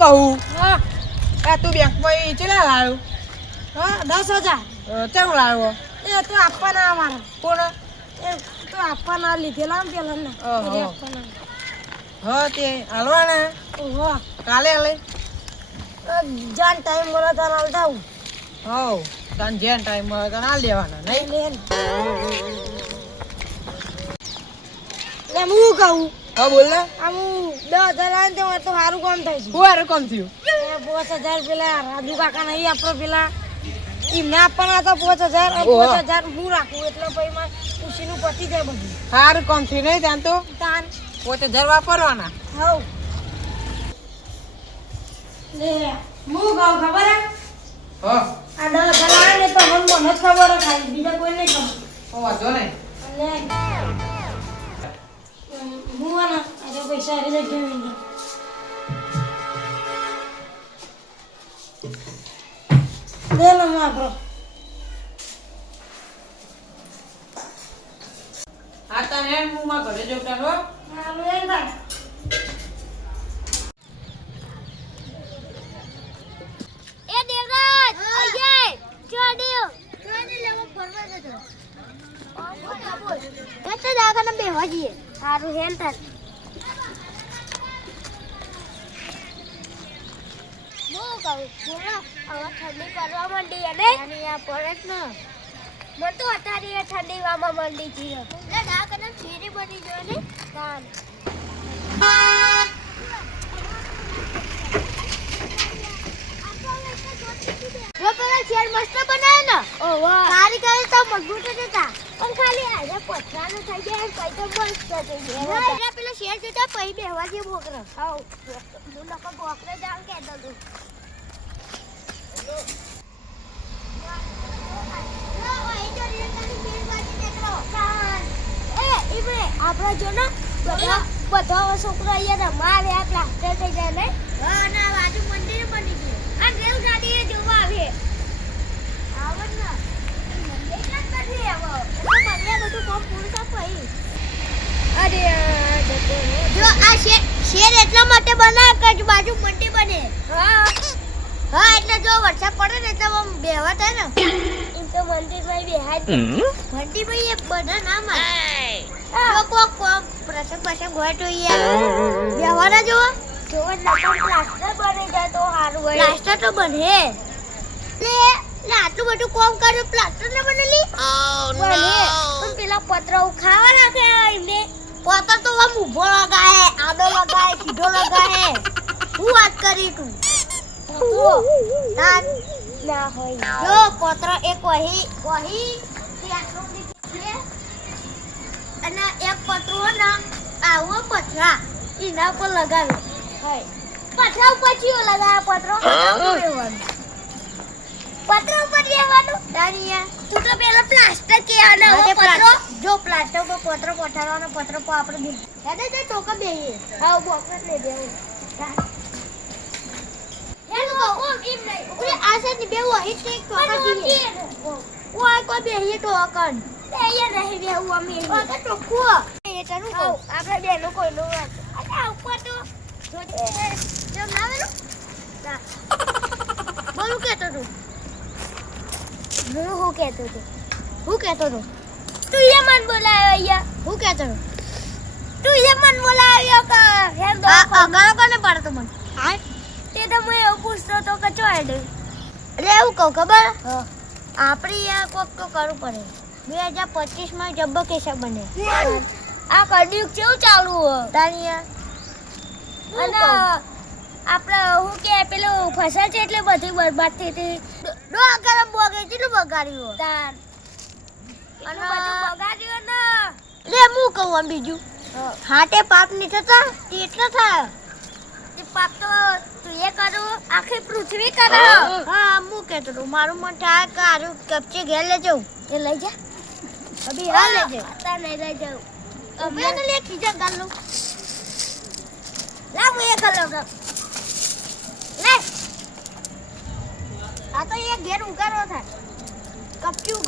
કહું હા આ તું બેંકમાં ચેલા લાવ્યો હા 10,000 ચાલો લાવ્યો એ તો આપવાના અમારા કોણ એ તો આપવાના લીધેલા ને પેલા ને ઓહો. એ આપવાના હા તે હાલવાના ઓહો કાલે હાલે જાન ટાઈમ મળે તાર હાલતા હું હવ તને જેન ટાઈમ મળે તને હાલ દેવાના નહીં લે હું કહું હા બોલ ને આમ હું 10,000 આવે તો મારે તો સારું કામ થાય છે શું હારું કામ થયું 5,000 પેલા રાજુ કાકા નહીં આપણો પેલા એમને આપવાના હતા 5,000 ઓહો. 5,000 હું રાખું એટલે પછી મારે ખુશીનું પતી જાય બધું સારું કામ થયું નહીં ત્યાં તો તાન પોતે જર વાપરવાના હવ લે હું કહું ખબર હે હા આ 10,000 આવે ને તો મને જ ખબર હે ખાલી બીજા કોઈ નહીં ખબર વાંધો નહીં અને હું આના આ પૈસા આવી જાય કેમ દે લો મારો હા તને એમ હું માં ઘરે જઉં તારો હા લે ભાઈ એ દેવરાજ અજય ચોડીઓ ચોડી લેવો ફરવા જતો બોલ તો દાખલા બેહવા જઈએ સારું હેલ તાર હું કહું બોલો હવે ઠંડી પડવા માંડી અને આ પડે જ ને મને તો અત્યારે ઠંડી વામાં માંડી છે એટલે દાખલા ફેરી બની ગયો ને તાન वो पेला शेर मस्त बनाया ना ओ वाह कारीगर तो मजबूत હતા પણ ખાલી આજે પથરાનો થઈ જાય કઈ તો મસ્ત થઈ જાય ના પેલા શેર જોતા પઈ બેહવા જે બોકરા હાઉ હું લોકો બોકરે જાવ કે દઉં આપણા જો ને બધા છોકરા અહીંયા રમાવે આ પ્લાસ્ટર થઈ જાય ને હા ના બાજુ મંદિર બની ગયું આ રેલગાડી એ જોવા આવે આવડ ના મંદિર જ નથી આવો મને બધું કામ પૂરું થા પઈ અરે જો આ શેર એટલા માટે બનાવ કે બાજુ મંદિર બને હા હા એટલે જો વરસાદ પડે ને એટલે બેહવા થાય ને એમ તો મંદિરમાં બેહાય મંદિરમાં એ બધા ના મારે કોક પ્રસંગ હોય તો બેહવાના જો પ્લાસ્ટર બની જાય તો સારું હોય પ્લાસ્ટર તો બને લે આટલું બધું કામ કર્યું પ્લાસ્ટર ને બનેલી પણ પેલા પતરા ખાવા નાખે એમને પતર તો આમ ઊભો લગાય આડો લગાય સીધો લગાય હું વાત કરી તું ના હોય જો પતરા એક વહી અને એક પતરો ને આવો પથરા એના પર લગાવે હોય પથરા ઉપર ચીઓ લગાવે પતરો પતરા ઉપર લેવાનું દાનિયા તું તો પેલા પ્લાસ્ટર કે આને પતરો જો પ્લાસ્ટર પર પતરો પથરાવાનો પતરો પર આપણે હેડે જે ટોકા બેહી હા બોક્સ લે દેવું હેલો ઓ કેમ નહીં ઓલે આ સાઈડ ની બેવું અહીં ટેક ટોકા દીએ ઓ આ કોઈ બેહી ટોકન અહીંયા રહી બેવું અમે ઓ તો ટોકુ એ તનું કહું આપણે બેનો કોઈનો વાત અરે ઉપર તો જોજે જમ નાવેલું બોલું કેતો તું હું કહેતો હતો તું એ મન બોલાયો અહીંયા હું કહેતો તું એ મન બોલાયો કે હેર દો અગારો કોને પાડતો મન હા તે તો હું એવું પૂછતો તો કે ચોડ એટલે એવું કહું ખબર આપણે આ કોક તો કરવું પડે 2025 માં જબ્બો કેસા બને આ કડિયુગ કેવું ચાલુ હો તાનિયા અને આપણે હું કે પેલું ફસલ છે એટલે બધી બરબાદ થઈ હતી ડો ગરમ બોગે કેટલું બગાડ્યું તાર અને બધું બગાડ્યું ને લે હું કહું આમ બીજું હાટે પાપ ની થતા એટલા થાય તે પાપ તો તું એ કરું આખી પૃથ્વી કરો હા હું કહેતો તો મારું મન થાય કે આરું કપચે ઘેર લઈ જાઉં એ લઈ જા અભી હા લઈ જા તા નહીં લઈ જાઉં અભી તો લે ખીજા ગાલ લો લા હું એ ખલો લે આ તો એ ઘેર ઉગારો થાય કપચી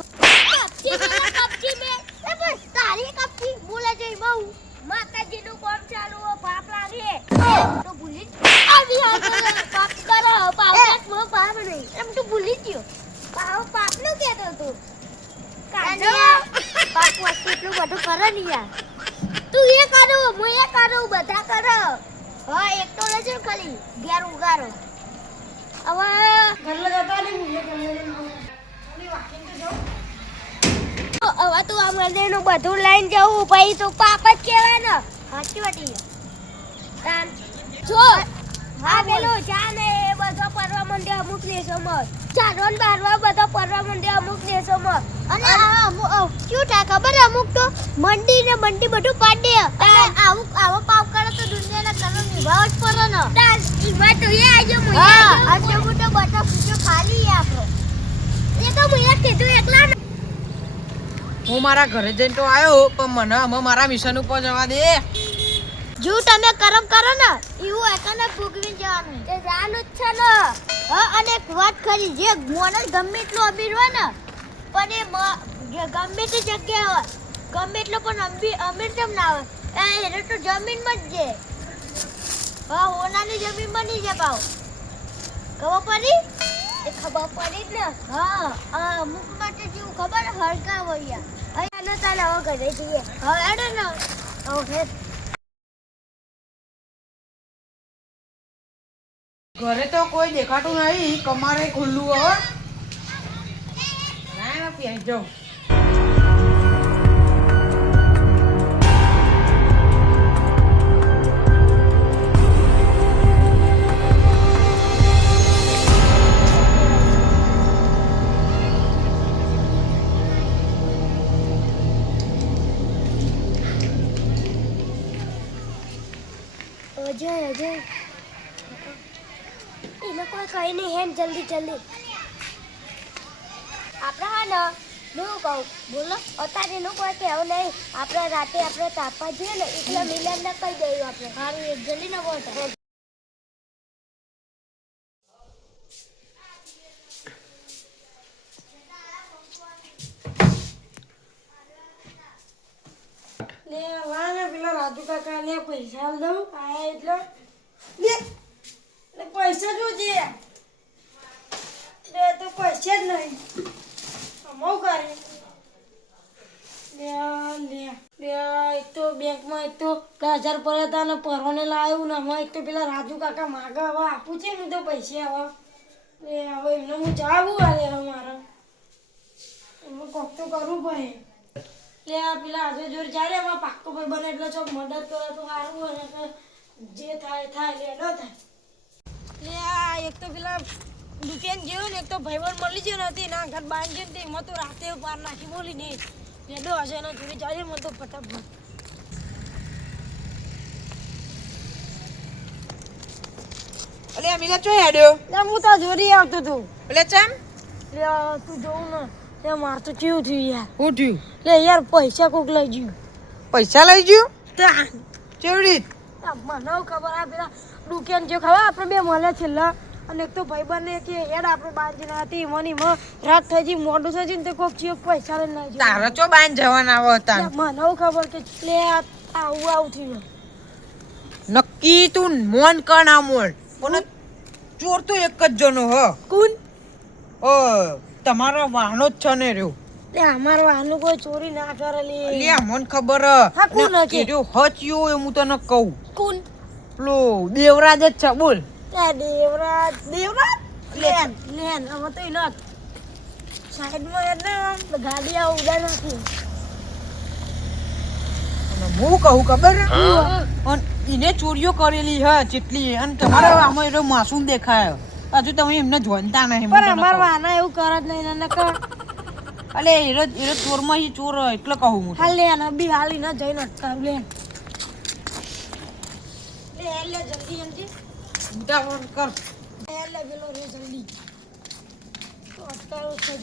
મે એ બસ તારી કપચી બોલે જઈ બહુ માતાજી નું કામ ચાલુ હો બાપ લાગે તો ભૂલી આવી તું કાઢો બાપુ એટલું બધું કરે ને યાર તું એ કરો હું એ કરું બધા કરો હા એક તો લેજો ખાલી ઘેર ઉગારો હવે ઘરલે જતા નહીં હું હવે તું આ મંદિરનું બધું લઈને જવું પછી તું પાપ જ કહેવાય ને હાચી વાટી તાન જો હા પેલું ચા ને એ બધો પરવા મંડ્યો અમુક દેશોમાં ચારો ને બારવા બધો પરવા મંડ્યો અમુક દેશોમાં અને શું થાય ખબર અમુક તો મંડી ને મંડી બધું પાડી અને આવો પાપ કરે તો દુનિયાના કર્મ નિભાવ જ પડે ને તાન ઈમાં તો એ આજો મુએ આજો મોટો બટા પૂછો ખાલી આપણો એ તો મુએ કીધું એકલા ને હું મારા ઘરે જઈને તો આવ્યો પણ મને અમે મારા મિશન ઉપર જવા દે જો તમે કર્મ કરો ને એવું એકને ભોગવી જવાનું તે જાનું જ છે ને હા અને એક વાત ખરી જે મોનસ ગમે એટલું અમીર હોય ને પણ એ ગમે તે જગ્યાએ હોય ગમે એટલો પણ અમીર કેમ ના હોય એને તો જમીનમાં જ છે હા હોનાની જમીનમાં નહીં જગાવ ખબર પડી એ ખબર પડી જ ને હા અમુક માટે જેવું ખબર હળકા હોય અહીંયા ચાલે હવે ઘરે જઈએ હવે એડે ને હવે ઘરે તો કોઈ દેખાતું નહીં કમારે ખુલ્લું હવે ના પી જાઉં અજય એ લોકો કઈ નહીં હેમ જલ્દી આપણે હા ને હું કહું બોલો અત્યારે એનું કોઈ કહેવું નહીં આપણે રાતે આપણે તાપવા જઈએ ને એટલે મિલનને કહી દઈએ આપણે સારું એક જલ્દી ને બોલ લે વાને પેલા રાજુ કાકા ને પૈસા આલ દઉં આયા એટલે લે લે પૈસા જોજે લે તો પૈસા જ નહીં અમાવ કરે લે એક તો બેંકમાં એક તો 1000 પડ્યા હતા ને પરવાને લાવ્યું ને આમાં એક તો પેલા રાજુ કાકા માગા હવે આપું છે ને તો પૈસા હવે લે હવે એમને હું જાવું આલે હવે મારે એમાં કોક તો કરવું પડે લે આ પેલા આજે જોર જાય એમાં પાક્કો ભાઈ બને એટલે ચોક મદદ કરે તો સારું અને જે થાય થાય લે ન થાય લે આ એક તો પેલા દુકાન ગયો ને એક તો ભાઈબંધ મળી ગયો નથી ના ઘર બાંધી ને એમાં તો રાતે પાર નાખી બોલી ને પેડો હશે એના જોડે જાય મને તો ફટાફટ અલે અમીલા ચો હેડ્યો લે હું તો જોડી આવતો તું એટલે ચમ લે તું જોઉં ને લે માર તો કેવું થયું યાર હું થયું લે યાર પૈસા કોક લઈ ગયું પૈસા લઈ ગયું તા ચેવડી મને ખબર આ પેલા દુકાન જે ખબર આપણે બે મળે છેલ્લા અને એક તો ભાઈબંધને કે હેડ આપણે બાંધીને હતી મની રાત થઈ ગઈ મોડું થઈ ગયું ને તે કોક ચીક પૈસા લઈને લઈ ગયું તારા ચો બાંધ જવાના આવો હતા મને ખબર કે લે આવું થયું નક્કી તું મોન કર ના મોન પણ ચોર તો એક જ જણો હ કોણ ઓ તમારો વાહનો જ છે ને રહ્યો લે અમારો આનું કોઈ ચોરી ના કરે લે લે મને ખબર હા, કોણ હશે? એ રહ્યો હચ્યો એ હું તને કહું કોણ પેલો દેવરાજ જ છે બોલ લે દેવરાજ લેન હવે તો એનો સાઈડમાં એટલે ગાડી આ ઉડા નાખી અને હું કહું ખબર અને એને ચોરીઓ કરેલી હે જેટલી અને તમારે આમાં એનો માસૂમ દેખાય હજુ તમે એમને જોનતા નહીં પણ અમાર વાના એવું કરે જ નહીં ને કર અલે એરો ચોરમાં ઈ ચોર એટલે કહું હું હાલ લે ને બી હાલી ના જઈને અટકાવ લે જલ્દી ઉતાવળ કર લે પેલો રે જલ્દી તો અટકાવ છે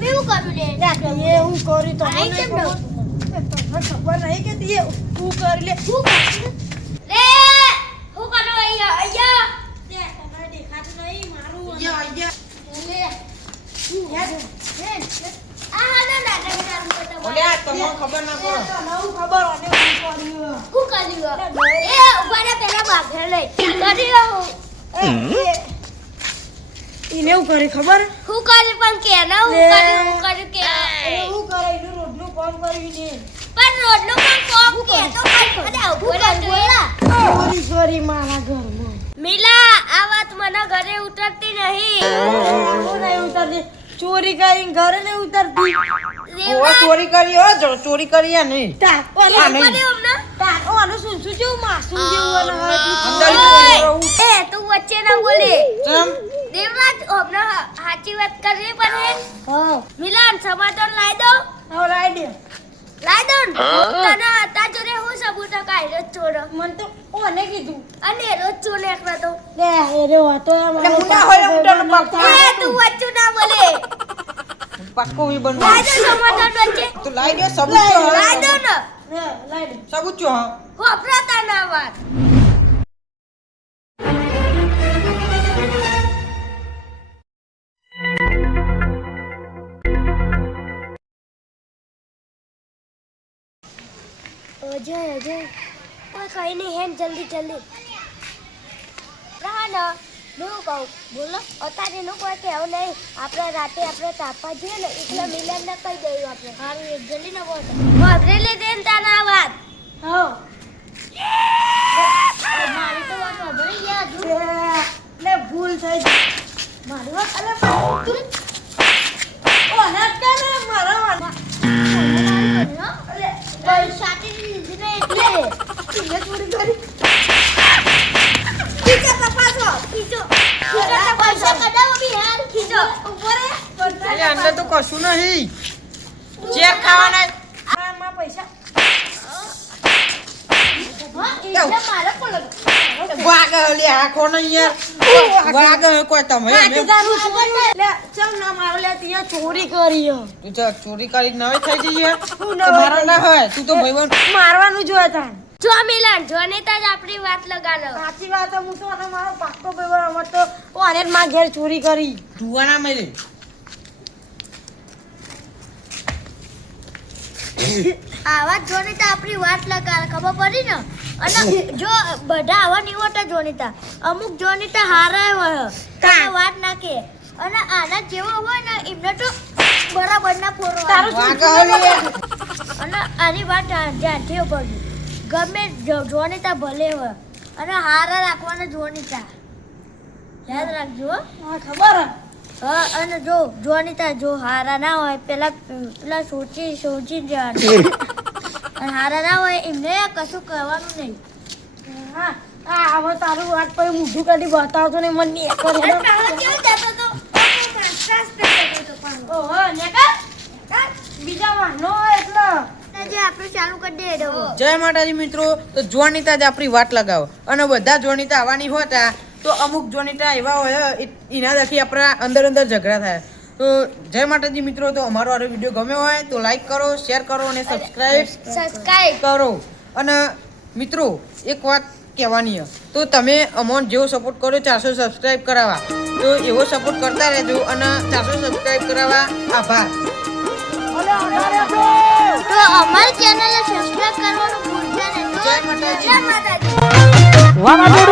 એવું કરું લે એ હું કરી તો આઈ કેમ તમને ખબર નહીં કે તે તું કરી લે હું કરું લે હું કરું અહીંયા તે તને દેખાતું નહીં મારું આયા લે યાર આ હાલો નાટક ચાલુ ઓલે આ તમને ખબર ના પડે નવું ખબર અને હું કર્યું હું કર્યું એ ઉભા રે પેલા બાઘે લઈ કર્યું એને એવું કરે ખબર હું કરી પણ કે ના હું લે. કર્યું કે એવું કરે એનું રોડનું કામ કર્યું ને પણ રોડનું પણ કોમ કે તો પણ અરે ઉભો સોરી મારા ઘરમાં મિલા આ વાત મને ઘરે ઉતરતી નહીં હું નહીં ઉતરતી ચોરી કરીને ઘરે નહીં ઉતરતી ઓય ચોરી કરી હો જો ચોરી કરી આ નહીં આ નહીં. આનું શું શું જેવું માસૂમ જેવું અને અંદર ચોરી રહું. એ તું વચ્ચે ના બોલે ચમ દેવરાજ હમણાં સાચી વાત કરવી પડે હા મિલાન સમાધાન લાવી દો હવે લાઈ દે લાવી દો ને તને તા જોડે હું સબૂત કાઈ રોજ ચોરો મને તો ઓને કીધું અને રોજ ચોર એકલા તો લે એ રે વાતો એમ એટલે મુન્ના હોય એમ તો પાક્કો. એ તું વચ્ચે ના બોલે પાક્કો ઈ બનવું. લાવી દો સમાધાન વચ્ચે તો લાઈ દે સબૂત તો હવે. લાવી દો ને લે લાઈ દે સબૂત છો હા. વાપરાતા ના વાત અજય અજય કોઈ કઈ નહીં હેમ જલ્દી જલ્દી ના ના હું કહું બોલો અત્યારે નું કોઈ કહેવું નહીં આપણે રાતે આપણે તાપવા જઈએ ને એટલે મિલનને કહી દઈએ આપણે સારું એક જલ્દી ને બોલ વાપરેલી દે ને તાના વાત હા મારી તો વાત વાપરી ગયા હજુ લે ભૂલ થઈ ગઈ મારી વાત અલે તું ઓને કે ને મારા વાળા અલે પૈસાથી લીધી ને એટલે તું ચોરી કરી ખીચો તપાસો ખીચો પૈસા કઢાવો બી હાલ ખીચો ઉપર એટલે અંદર તો કશું નહીં ચેક ખાવાના માં પૈસા હા એટલે મારે પણ વાગ લે આખો નહીં યાર વાગ કોઈ તમે લે ચમ ના મારો લે તિયા ચોરી કરી હે. તું તો ચોરી કરી નવી થઈ જઈ યાર હું નવાઈ તમારા થઈ ના હોય તું તો ભાઈબંધ મારવાનું જોયે તા જો મિલન જોનેતા જ આપણી વાત લગાડો સાચી વાત હે, હું તો અને મારો પાક્કો ભાઈ અમાર તો ઓને જ માં ઘેર ચોરી કરી ધુવાના મળે આવા જોનેતા આપણી વાત લગાડે ખબર પડી ને અને જો બધા આવા નહીં હોતા જોનેતા અમુક જોનેતા હારા હોય કાને વાત નાખે અને આના જેવો હોય ને એમને તો બરાબર ના ફોરો તારું વાગ લે અને આની વાત ધ્યાનથી પડ્યું ગમે જોનેતા ભલે હોય અને હારા રાખવાના જોનેતા યાદ રાખજો હો. હા ખબર હે. હા અને જો જોનીતા જો હારા ના હોય પેલા સોચી જવાનું અને હારા ના હોય એમને કશું કહેવાનું નહીં હા આ હવે તારું વાત પછી મૂઠું કાઢી બતાવતો ને મને નહીં કરે ઓહો નેકા બીજા વાહનો હોય એટલે જે આપણે ચાલુ કરી દે દેવો જય માતાજી મિત્રો તો જોનીતા જ આપણી વાટ લગાવો અને બધા જોનીતા આવવાની હોતા તો અમુક જોનીતા એવા હોય એના દખી આપણા અંદર ઝઘડા થાય તો જય માતાજી મિત્રો તો અમારો આ વિડીયો ગમ્યો હોય તો લાઈક કરો શેર કરો અને સબસ્ક્રાઈબ કરો અને મિત્રો એક વાત કહેવાની તો તમે અમોન જેવો સપોર્ટ કરો 400 સબસ્ક્રાઈબ કરાવવા તો એવો સપોર્ટ કરતા રહેજો અને 400 સબસ્ક્રાઈબ કરાવવા આભાર તો અમારી ચેનલને સબસ્ક્રાઇબ કરવાનું ભૂલતા નહીં જય માતાજી. જય માતાજી